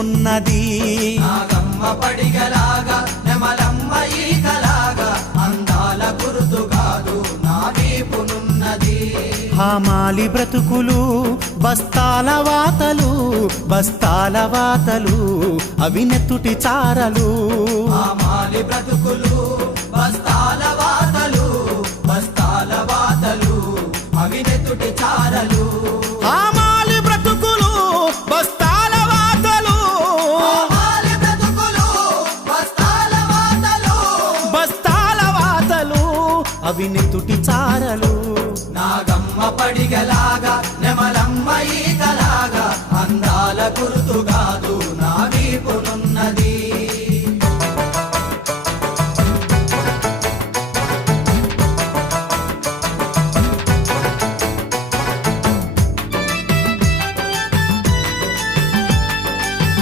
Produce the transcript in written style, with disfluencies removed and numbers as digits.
వీపునున్నది. నాగమ్మ పడిగలాగా నెమలమ్మ ఈకలాగా అందాల గుర్తు కాదు నా వీపునున్నది. హామాలి బ్రతుకులు బస్తాల వాతలు, బస్తాల వాతలు అవి నెత్తుటి చారలు. హామాలి బ్రతుకులు బస్తాల వాతలు, బస్తాల వాతలు అవి నెత్తుటి చారలు. హామాలి బ్రతుకులు బస్తాల వాతలు, హామాలి బ్రతుకులు బస్తాల వాతలు, బస్తాల వాతలు అవి నెత్తుటి చారలు. నాగమ్మ పడిగలాగా నెమలమ్మ ఈకలాగా అందాల గుర్తుగా